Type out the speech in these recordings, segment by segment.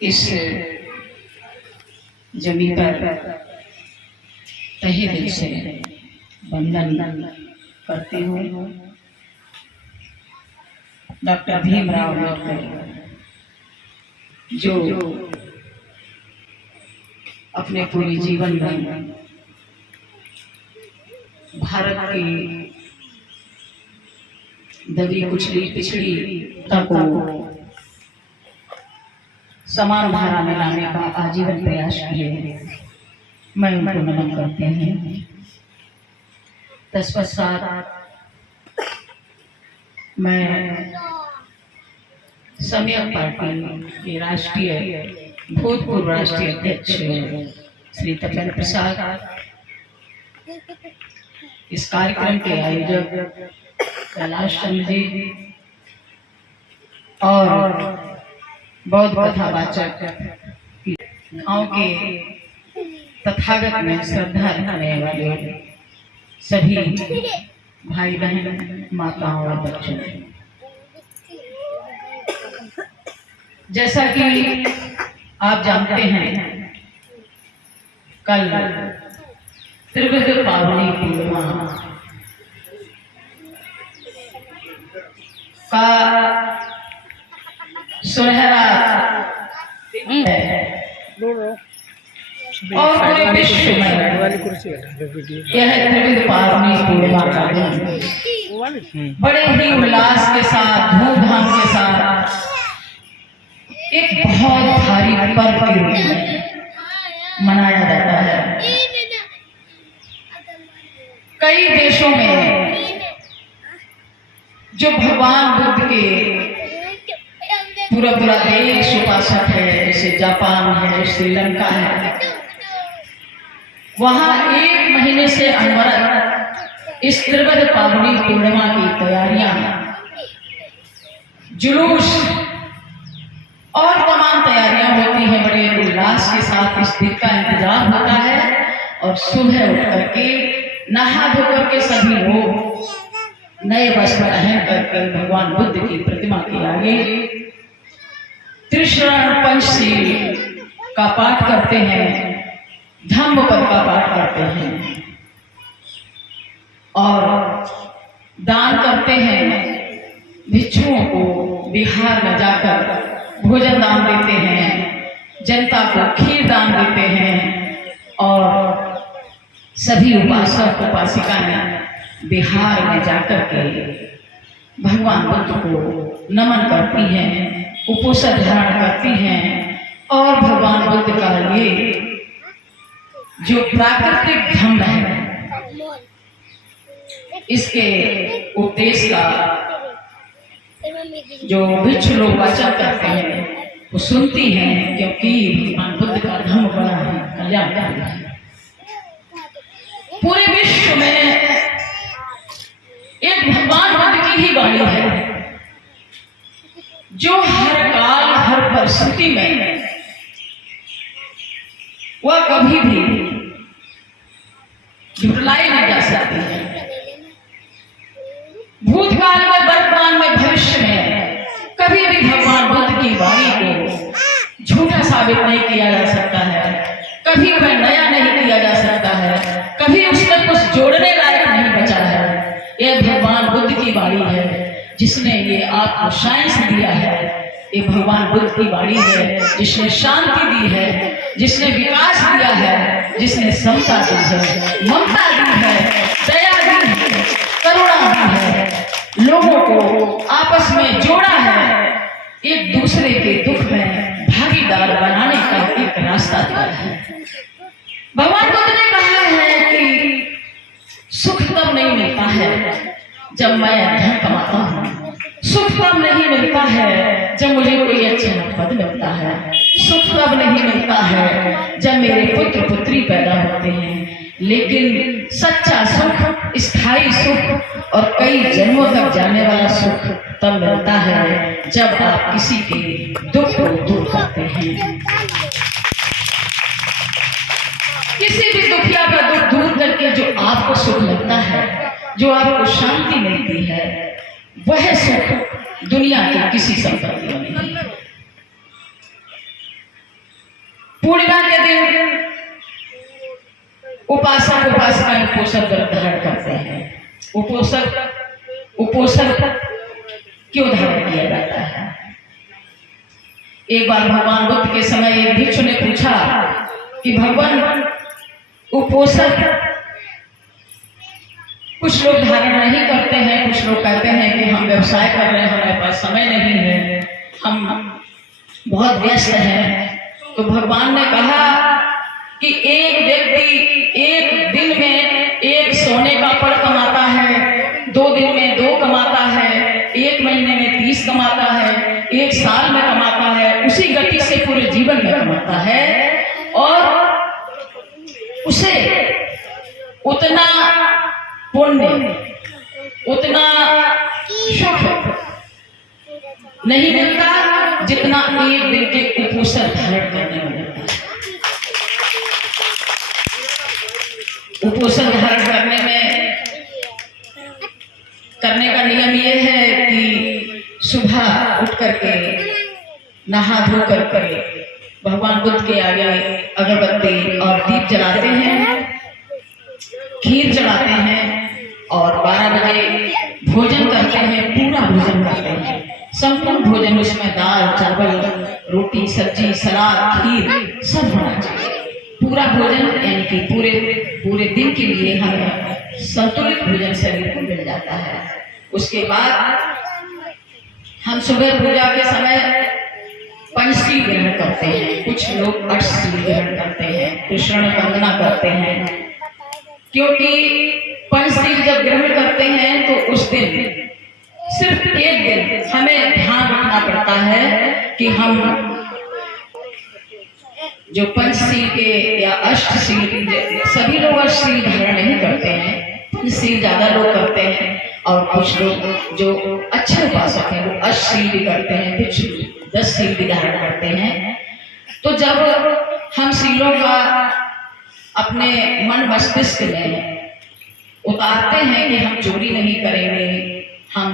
इस जमीन पर तहे दिल से वंदन करती हूँ। डॉक्टर भीमराव अम्बेडकर जो अपने पूरे जीवन में भारत की दबी कुचली पिछड़ी को समान धारा में लाने का आजीवन प्रयास किए, मैं उनको नमन करते हैं। तत्पश्चात मैं समयक पार्टी के भूतपूर्व राष्ट्रीय अध्यक्ष श्री तपेंद्र प्रसाद, इस कार्यक्रम के आयोजक कैलाश चंद्र जी और बौद्ध कथावाचक गाँव के तथागत में श्रद्धा रखने वाले सभी भाई बहन, माताओं और बच्चों, जैसा कि आप जानते हैं, कल त्रिविध पावनी पूर्णिमा का सुनहरा और पूरे विश्व में यह त्रिविध पावनी पूर्णिमा का बड़े ही उल्लास के साथ, धूमधाम के साथ एक बहुत भारी पर्व के रूप में मनाया जाता है। कई देशों में जो भगवान बुद्ध के पूरा देश उपासक है, जैसे जापान है, श्रीलंका है, वहां 1 महीने से अनवरत इस त्रिविध पावनी पूर्णिमा की तैयारियां, जुलूस और तमाम तैयारियां होती हैं। बड़े उल्लास के साथ इस दिन का इंतजार होता है और सुबह उठ करके नहा धो करके सभी लोग नए वस्त्र पहन करके भगवान बुद्ध की प्रतिमा के आगे त्रिशरण पंचशील का पाठ करते हैं, धम्मपद का पाठ करते हैं और दान करते हैं। भिक्षुओं को बिहार में जाकर भोजन दान देते हैं, जनता को खीर दान देते हैं और सभी उपासक उपासिकाएं बिहार में जाकर के भगवान बुद्ध को नमन करती हैं, उपोषण धारण करती हैं और भगवान बुद्ध का ये जो प्राकृतिक धम्म है, इसके उपदेश का जो भिक्षु लोग वाचन करते हैं वो सुनती हैं, क्योंकि भगवान बुद्ध का धम्म बड़ा है, कल्याणकारी है। पूरे विश्व में एक भगवान बुद्ध की ही वाणी है जो हर काल हर परिस्थिति में वह कभी भी झुटलाई नहीं जा सकती है। भूतकाल में, वर्तमान में, भविष्य में कभी भी भगवान बुद्ध की वाणी को झूठा साबित नहीं किया जा सकता है, कभी वह नया नहीं किया जा सकता है, कभी उसमें कुछ जोड़ने लायक नहीं बचा है। यह भगवान बुद्ध की वाणी है जिसने ये आपको साइंस दिया है। ये भगवान बुद्ध की वाणी है जिसने शांति दी है, जिसने विकास दिया है, जिसने समता दी है, ममता दी है, दया दी है, करुणा दी है, लोगों को आपस में जोड़ा है, एक दूसरे के दुख में भागीदार बनाने का एक रास्ता दिया है। भगवान बुद्ध ने कहा है कि सुख तब नहीं मिलता है जब मैं धन कमाता हूँ, सुख तब नहीं मिलता है जब मुझे कोई अच्छा पद मिलता है, सुख तब नहीं मिलता है जब मेरे पुत्र पुत्री पैदा होते हैं, लेकिन सच्चा सुख, स्थायी सुख और कई जन्मों तक जाने वाला सुख तब मिलता है जब आप किसी के दुख को दूर करते हैं। किसी भी दुखिया का दुख दूर करके जो आपको सुख मिलता है, जो आपको शांति मिलती है, वह सुख दुनिया की किसी संपत्ति में नहीं। पूर्णिमा के दिन उपासक उपासिकाएं उपोषण व्रत धारण करते हैं। उपोषण क्यों धारण किया जाता है? एक बार भगवान बुद्ध के समय एक भिक्षु ने पूछा कि भगवान, उपोषण कुछ लोग धारण नहीं करते हैं, कुछ लोग कहते हैं कि हम व्यवसाय कर रहे हैं, हमारे पास समय नहीं है, हम बहुत व्यस्त हैं। तो भगवान ने कहा कि एक व्यक्ति एक दिन में एक सोने का पड़ कमाता है, 2 दिन में 2 कमाता है, 1 महीने में 30 कमाता है, 1 साल में कमाता है, उसी गति से पूरे जीवन में कमाता है और उसे उतना पुण्य, उतना सुख नहीं मिलता जितना एक दिन के उपोषण धारण करने में मिलता है। उपोषण धारण करने का नियम ये है कि सुबह उठ करके नहा धो करके भगवान बुद्ध के आगे अगरबत्ती और दीप जलाते हैं, खीर चढ़ाते हैं और 12 बजे भोजन करते हैं, पूरा भोजन करते हैं, संपूर्ण भोजन, उसमें दाल चावल रोटी सब्जी सलाद खीर सब होना चाहिए। पूरा भोजन यानी कि पूरे दिन के लिए हमें संतुलित भोजन शरीर को मिल जाता है। उसके बाद हम सुबह पूजा के समय पंचशील ग्रहण करते हैं, कुछ लोग अष्टशील ग्रहण करते हैं, कृष्ण वंदना करते हैं, क्योंकि पंचशील जब ग्रहण करते हैं तो उस दिन सिर्फ एक दिन हमें ध्यान रखना पड़ता है कि हम जो पंचशील के या अष्टशील, सभी लोग अष्टशील धारण नहीं करते हैं, पंचशील ज्यादा लोग करते हैं और कुछ लोग जो अच्छे उपासक हैं वो अष्टशील भी करते हैं, कुछ 10 शील भी धारण करते हैं। तो जब हम शीलों का अपने मन मस्तिष्क में उतारते हैं कि हम चोरी नहीं करेंगे, हम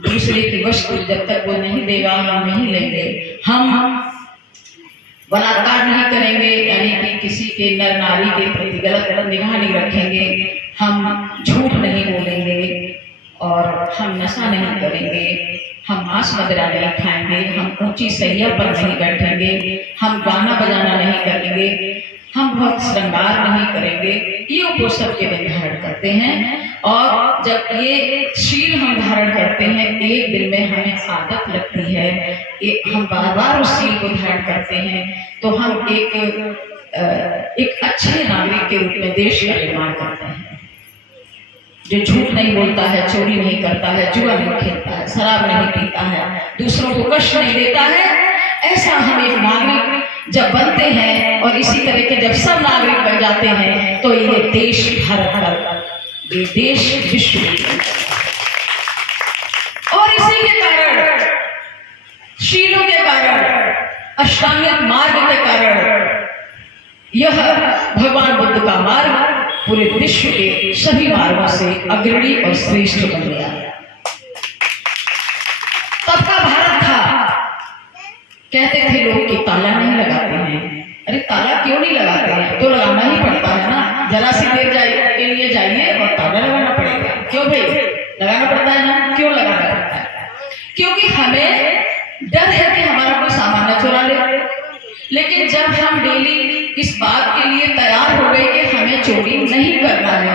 दूसरे की वस्तु जब तक वो नहीं देगा हम नहीं लेंगे, हम बलात्कार नहीं करेंगे यानी कि किसी के नर नारी के प्रति गलत निगाह नहीं रखेंगे, हम झूठ नहीं बोलेंगे और हम नशा नहीं करेंगे, हम मांस मदिरा नहीं खाएंगे, हम ऊंची सैया पर नहीं बैठेंगे, हम गाना बजाना नहीं करेंगे, हम बहुत श्रृंगार नहीं करेंगे। ये उपोषण के दिन धारण करते हैं और जब ये शील हम धारण करते हैं एक दिन में हमें आदत लगती है, हम बार-बार उस शील को धारण करते हैं तो हम एक अच्छे नागरिक के रूप में देश का निर्माण करते हैं, जो झूठ नहीं बोलता है, चोरी नहीं करता है, जुआ नहीं खेलता है, शराब नहीं पीता है, दूसरों को कष्ट नहीं देता है। ऐसा हम एक नागरिक जब बनते हैं और इसी तरह के जब सब नागरिक बन जाते हैं तो ये देश भारत, ये देश विश्व, और इसी के कारण, शीलों के कारण, अष्टांगिक मार्ग के कारण यह भगवान बुद्ध का मार्ग पूरे विश्व के सभी मार्गों से अग्रणी और श्रेष्ठ बन गया। तब का भारत था, कहते थे लोग कि ताला नहीं लगाते हैं। अरे ताला क्यों नहीं लगाते हैं? तो लगाना ही पड़ता है ना, जरा सी देर के लिए जाइए और ताला लगाना पड़ेगा। क्यों भाई लगाना पड़ता है ना? क्यों लगाना पड़ता है? क्योंकि हमें डर है कि हमारा कोई सामान न चुरा ले। लेकिन जब हम डेली इस बात के लिए तैयार हो गए कि हमें चोरी नहीं करना है,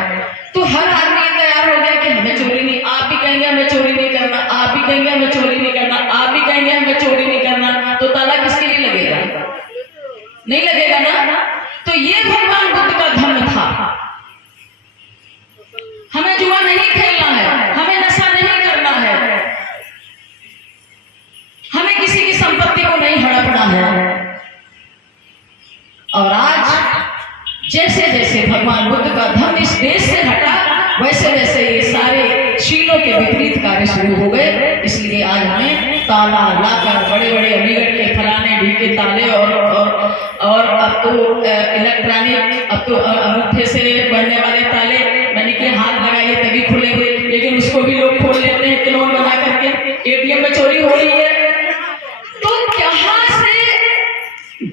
तो हर आदमी तैयार हो गया कि हमें चोरी नहीं, आप भी कहेंगे हमें चोरी नहीं करना, आप भी कहेंगे हमें चोरी नहीं करना, आप भी कहेंगे हमें चोरी नहीं करना, तो ताला किसके लिए लगेगा? नहीं लगेगा ना। तो ये भगवान बुद्ध का धर्म था, हमें जुआ नहीं खेलना है, हमें नशा नहीं करना है, हमें किसी की संपत्ति को नहीं हड़पना है। और आज जैसे जैसे भगवान बुद्ध का धर्म इस देश से हटा, वैसे वैसे ये सारे शीलों के विपरीत कार्य शुरू हो गए। इसलिए आज हमें ताला लाकर बड़े बड़े अलीगढ़ के फलाने ढीके ताले और अब तो इलेक्ट्रॉनिक, अब तो अंगूठे से बनने वाले ताले, मैंने कि हाथ लगाइए तभी खुलेंगे, लेकिन उसको भी लोग खोल लेते हैं क्लोन बना करके। एटीएम में चोरी हो रही है, तो कहां से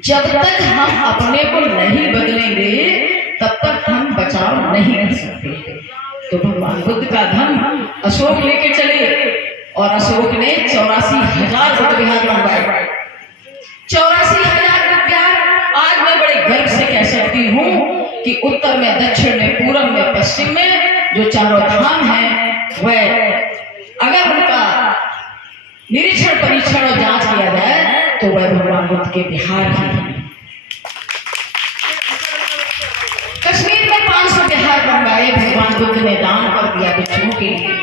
जब तक हम अपने को नहीं बदलेंगे तब तक हम बचाव नहीं कर सकते। तो भगवान बुद्ध का धम्म अशोक लेके चले और अशोक ने 84,000 बुद्ध विहार बनवाए। 84,000 बुद्ध विहार। आज मैं बड़े गर्व से कह सकती हूँ कि उत्तर में, दक्षिण में, पूर्व में, पश्चिम में जो चारों धाम हैं, वह अगर उनका निरीक्षण, परीक्षण और जांच किया जाए तो वह भगवान बुद्ध के बिहार ही हैं। कश्मीर में 500 बिहार बनवाए भगवान बुद्ध ने, दान कर दिया बच्चों के लिए।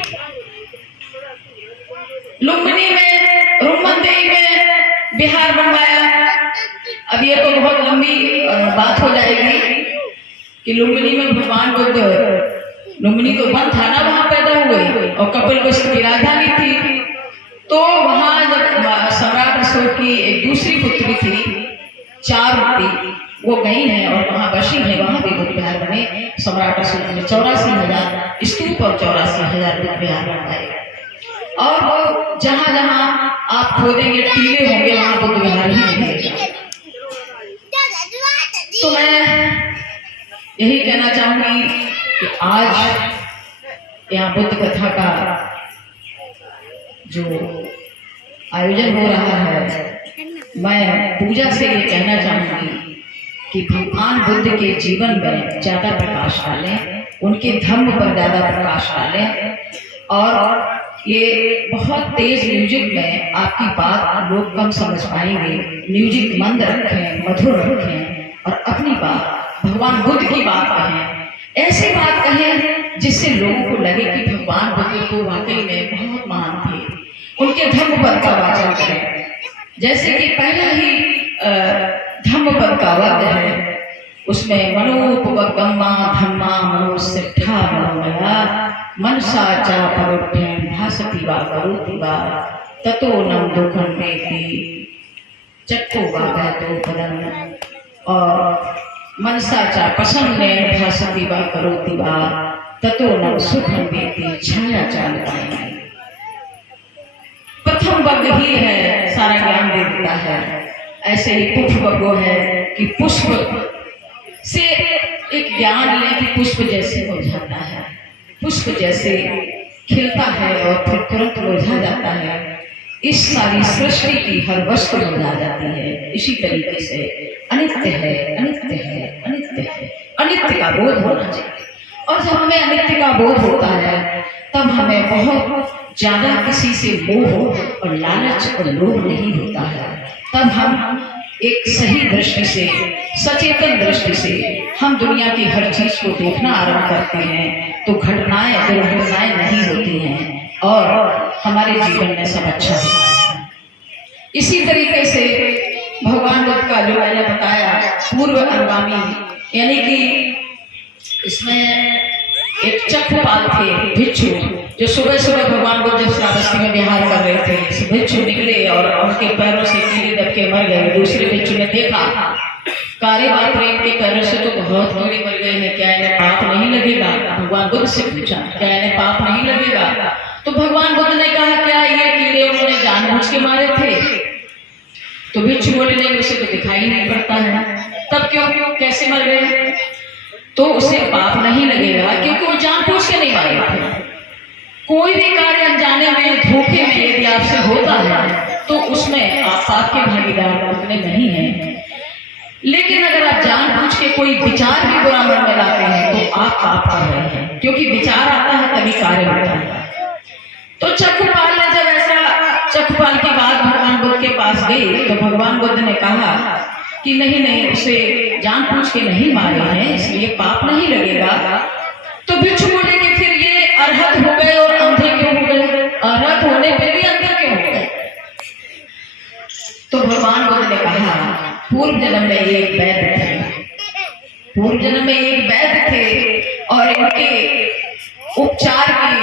लुम्बिनी में, रुमंदेई में बिहार बनवाया। अब ये तो बहुत लंबी बात हो जाएगी कि लुम्बिनी में भगवान बुद्ध, लुम्बिनी तो वन था ना, वहां पैदा हुए और कपिलवस्तु की राजधानी थी। तो वहां जब सम्राट अशोक की एक दूसरी पुत्री थी चारुमती, वो गई है और वहां बसी है, वहां भी बुद्ध विहार बने। सम्राट अशोक ने 84,000 स्तूप और 84,000 बुद्ध विहार बनवाए। और वो जहां जहां आप खोदेंगे टीले होंगे, वहां बुद्ध विहार ही मिलेगा। तो मैं यही कहना चाहूंगी कि आज यहाँ बुद्ध कथा का जो आयोजन हो रहा है, मैं पूजा से ये कहना चाहूंगी कि भगवान बुद्ध के जीवन में ज्यादा प्रकाश डालें, उनके धर्म पर ज्यादा प्रकाश डालें। और ये बहुत तेज म्यूजिक में आपकी बात लोग कम समझ पाएंगे। म्यूजिक मंद रखें, मधुर रखें और अपनी बात, भगवान बुद्ध की बात कहें। ऐसी बात कहें जिससे लोगों को लगे कि भगवान बुद्ध को वाकई में बहुत महान थे। उनके धम्म पद का वाचन करें। जैसे कि पहला ही धम्म पद का वाक्य है, उसमें मनोपगम्मा धम्मा मनोसिद्धा मनोमया मनसा चा परोठ्यं भासति वा करोति वा ततो नम दुखं वेति चक्को वा भयतो पदम। और मनसा चा प्रसन्नेन भासति वा करोति वा ततो नम सुखं वेति छाया चालताय। प्रथम वर्ग ही है, सारा ज्ञान दे देता है। ऐसे ही पुष्प वर्ग है कि पुष्प से एक ज्ञान ले कि पुष्प जैसे मुरझाता है, पुष्प जैसे खिलता है और फिर तुरंत मुरझा जाता है। इस सारी सृष्टि की हर वस्तु मुरझा जाती है। इसी तरीके से अनित्य है, अनित्य है, अनित्य है। अनित्य का बोध होना चाहिए। और जब हमें अनित्य का बोध होता है तब हमें बहुत ज्यादा किसी से मोह और लालच और लोभ नहीं होता है। तब हम एक सही दृष्टि से, सचेतन दृष्टि से हम दुनिया की हर चीज को देखना आरंभ करते हैं तो घटनाएं, दुर्घटनाएं नहीं होती हैं और हमारे जीवन में सब अच्छा होता है। इसी तरीके से भगवान बुद्ध का जो मैंने बताया पूर्व अनुगामी, यानी कि इसमें एक चक्रपाल थे भिक्षु, जो सुबह सुबह भगवान बुद्ध जब श्रावस्ती में विहार कर रहे थे, भिक्षु निकले और उनके पैरों से कीड़े दब के मर गए। दूसरे भिक्षु ने देखा, कारे बात रहे इनके पैरों से तो बहुत कीड़े मर गए हैं, क्या इन्हें पाप नहीं लगेगा? भगवान बुद्ध से पूछा, क्या इन्हें पाप नहीं लगेगा? तो भगवान बुद्ध ने कहा, क्या ये कीड़े उन्होंने जानबूझ के मारे थे? तो भिक्षु बोले, नहीं, उसे तो दिखाई नहीं पड़ता है। तब क्यों, कैसे मर गए? तो उसे पाप नहीं लगेगा क्योंकि वो जानबूझ के नहीं मारे थे। कोई भी कार्य अनजाने में, धोखे में यदि आपसे होता है तो उसमें आप पाप के भागीदार उतने नहीं हैं। लेकिन अगर आप जानबूझ के कोई विचार भी बुरा मन में लाते हैं तो आप पाप कर रहे हैं, क्योंकि विचार आता है तभी कार्य होता है। तो चक्रपाल ने जब ऐसा, चक्रपाल की बात भगवान बुद्ध के पास गई तो भगवान बुद्ध ने कहा कि नहीं नहीं, उसे जानबूझ के नहीं मारे हैं, इसलिए पाप नहीं लगेगा। तो भिक्षु बोले कि फिर ये अरहत हो गए और अंधे क्यों हो गए? अरहत होने पे भी अंधे क्यों हो गए? तो भगवान बुद्ध ने कहा, पूर्व जन्म में एक वैद्य थे, पूर्व जन्म में एक वैद्य थे और इनके उपचार की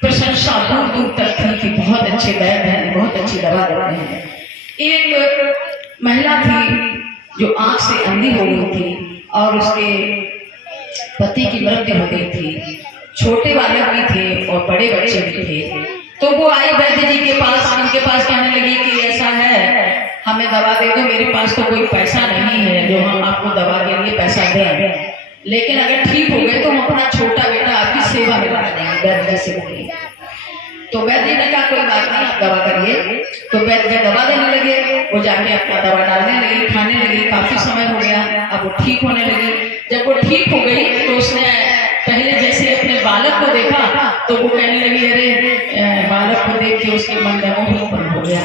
प्रशंसा दूर दूर तक थी कि बहुत अच्छे वैद्य हैं, बहुत अच्छी दवा देते हैं। एक महिला थी जो आंख से अंधी हो गई थी और उसके पति की मृत्यु हो गई थी। छोटे बालक भी थे और बड़े बच्चे भी थे। तो वो आई वैद्य जी के पास, इनके पास कहने लगी कि ऐसा है, हमें दवा दे दो, मेरे पास तो कोई पैसा नहीं लेकिन अगर ठीक हो गए तो हम अपना छोटा बेटा आपकी सेवा में लगा देंगे, वैद्य जी से बोलिए। तो वैद्य ने कहा कोई बात नहीं, आप दवा करिए। तो वैद्य दवा देने लगे, वो जाके अपना दवा डालने लगी, खाने लगी। काफी समय हो गया, अब वो ठीक होने लगी। जब वो ठीक हो गई तो उसने पहले जैसे अपने बालक को देखा तो वो कहने लगी, अरे बालक को देख के उसके मन में मोह उत्पन्न हो गया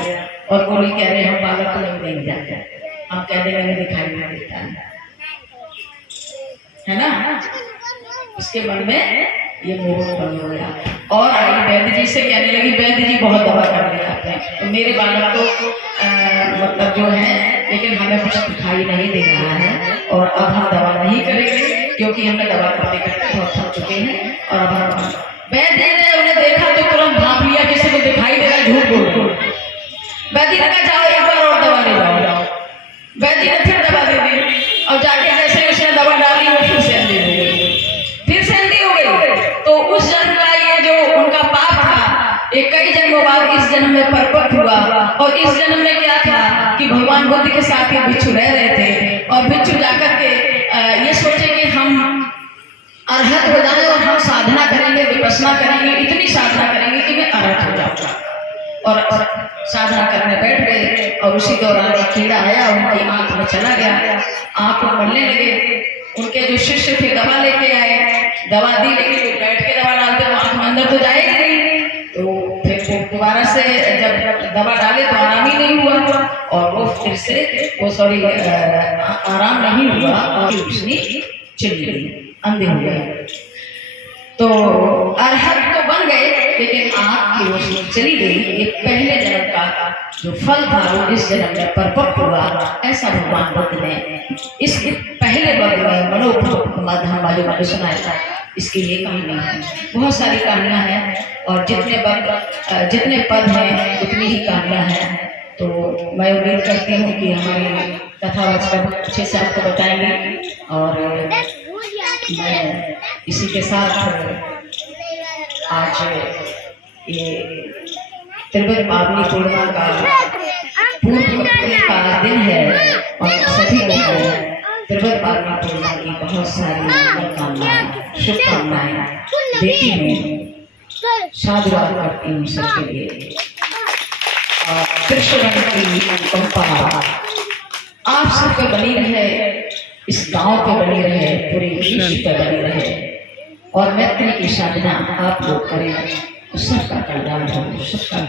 और बोली कह रहे हम बालक को नहीं देने जाते, हम कह देंगे दिखाई नहीं देता है ना। उसके मन में ये मोह उत्पन्न हो गया और आई वैद्य जी से कहने लगी, वैद्य जी बहुत दवा कर लिया आपने, तो मेरे बालक तो मतलब जो है, लेकिन हमें कुछ दिखाई नहीं दे रहा है और अब हम दवा नहीं करेंगे क्योंकि हमने दवा करते करते बहुत थक चुके हैं। और अब हम वैद्य ने उन्हें देखा तो तुरंत भाप लिया, किसी को दिखाई दे रहा है, झूठ बोल। वैद्य ने कहा जाओ एक बार और दवा ले जाओ। वैद्य ने फिर दवा दे दी और जाके जैसे उसने दवा डाली वो फिर से अंधी हो गई, फिर से अंधी हो गई। तो उस जन्म का ये जो उनका पाप था, ये कई जन्मों बाद इस जन्म में परपट हुआ। और इस जन्म में क्या था कि भगवान बुद्ध के साथ ये बिच्छू रह रहे थे और बिच्छू जाकर के ये सोचे कि हम अरहत हो जाए और हम साधना करेंगे, विपस्सना करेंगे, इतनी साधना करेंगे कि मैं अरहत हो जाऊंगा। और साधना करने बैठ गए और उसी दौरान एक कीड़ा आया, उनकी आंख में चला गया, आंख में मरने लगे। उनके जो शिष्य थे दवा लेके आए, दवा दी, लेकिन वो बैठ के दवा डालते तो आंख में अंदर तो जाएगी नहीं। तो फिर दोबारा से जब दवा डाले तो आराम ही नहीं हुआ और वो फिर से वो आराम नहीं हुआ और रोशनी चली गई, अंधे हो गए। तो अरहत तो बन गए लेकिन आँख की रोशनी चली गई। ये पहले जन्म का जो फल था वो इस जन्म में परपट हुआ। ऐसा भगवान बुद्ध ने इस पहले वर्ग में मनोधर्म वाले वाले सुनाया था। इसकी ये कहानी है, बहुत सारी कहानियां हैं और जितने पद हैं उतनी ही कहानियां हैं। तो मैं उम्मीद करती हूँ कि हमारी कथावाचक अच्छे से आपको बताएंगे और मैं इसी के साथ आज ये त्रिवत पावनी पूर्णिमा का पूर्व का दिन है और सभी को त्रिवत पावनी पूर्णिमा की बहुत सारी मनोकामनाएं, शुभकामनाएं देती हूँ, साधुवाद करती हूँ सबके लिए। और कृष्ण की अनुकंपा आप सब पे बनी रहे, इस गांव पे बनी रहे, पूरे विश्व पे बनी रहे और मैत्री की साधना आप लोग करें, सबका कल्याण हो, सबका